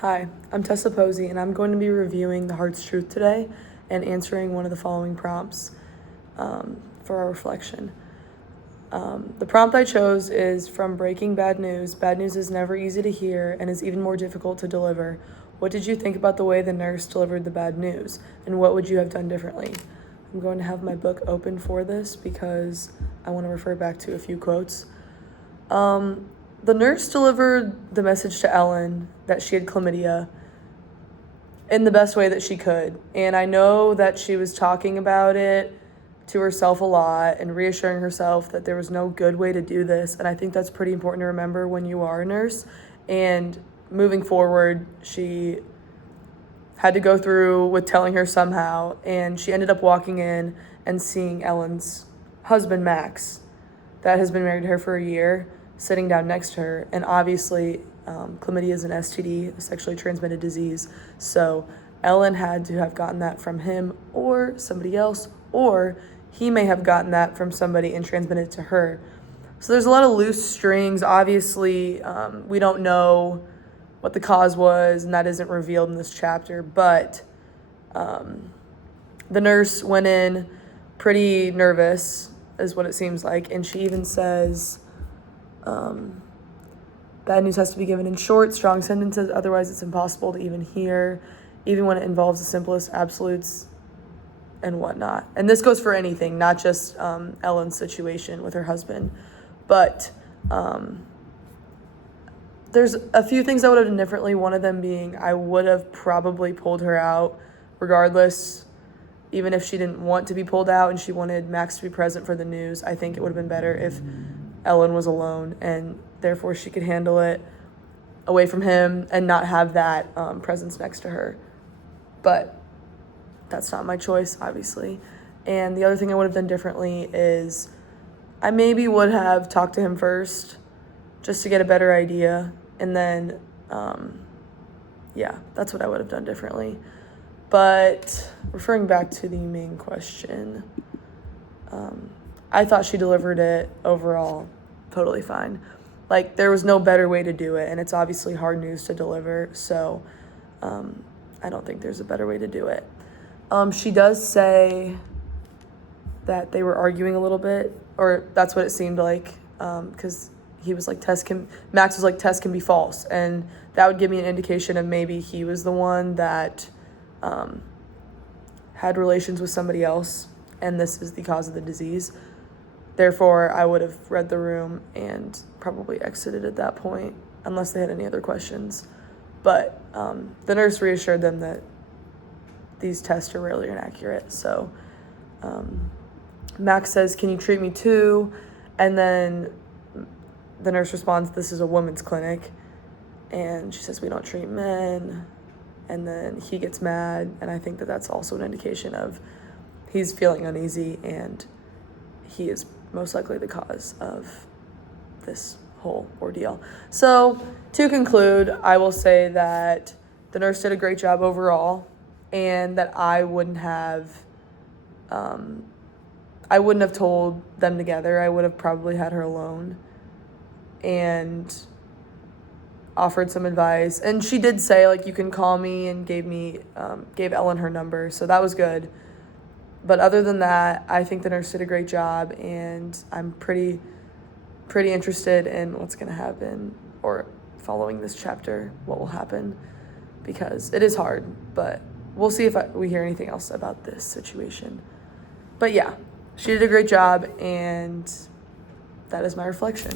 Hi, I'm Tessa Posey, and I'm going to be reviewing The Heart's Truth today and answering one of the following prompts for our reflection. The prompt I chose is from Breaking Bad News. Bad news is never easy to hear and is even more difficult to deliver. What did you think about the way the nurse delivered the bad news, and what would you have done differently? I'm going to have my book open for this because I want to refer back to a few quotes. The nurse delivered the message to Ellen that she had chlamydia in the best way that she could. And I know that she was talking about it to herself a lot and reassuring herself that there was no good way to do this. And I think that's pretty important to remember when you are a nurse. And moving forward, she had to go through with telling her somehow. And she ended up walking in and seeing Ellen's husband, Max, that has been married to her for a year, sitting down next to her. And obviously, chlamydia is an STD, a sexually transmitted disease. So Ellen had to have gotten that from him or somebody else, or he may have gotten that from somebody and transmitted it to her. So there's a lot of loose strings. Obviously, we don't know what the cause was, and that isn't revealed in this chapter. But the nurse went in pretty nervous, is what it seems like. And she even says, bad news has to be given in short, strong sentences, otherwise it's impossible to even hear, even when it involves the simplest absolutes and whatnot. And this goes for anything, not just Ellen's situation with her husband. But there's a few things I would have done differently. One of them being I would have probably pulled her out regardless, even if she didn't want to be pulled out and she wanted Max to be present for the news. I think it would have been better if Ellen was alone, and therefore she could handle it away from him and not have that presence next to her. But that's not my choice, obviously. And the other thing I would have done differently is I maybe would have talked to him first just to get a better idea. And then, that's what I would have done differently. But referring back to the main question, I thought she delivered it overall totally fine. Like, there was no better way to do it, and it's obviously hard news to deliver, so I don't think there's a better way to do it. She does say that they were arguing a little bit, or that's what it seemed like, because he was like, Max was like, Tess can be false, and that would give me an indication of maybe he was the one that had relations with somebody else, and this is the cause of the disease. Therefore, I would have read the room and probably exited at that point, unless they had any other questions. But the nurse reassured them that these tests are rarely inaccurate. So Max says, "Can you treat me too?" And then the nurse responds, "This is a women's clinic." And she says, "We don't treat men." And then he gets mad, and I think that that's also an indication of he's feeling uneasy, and he is most likely the cause of this whole ordeal. So to conclude, I will say that the nurse did a great job overall, and that I wouldn't have told them together. I would have probably had her alone and offered some advice. And she did say, like, you can call me, and gave Ellen her number. So that was good. But other than that, I think the nurse did a great job, and I'm pretty interested in what's going to happen, or following this chapter, what will happen, because it is hard, but we'll see if we hear anything else about this situation. But yeah, she did a great job, and that is my reflection.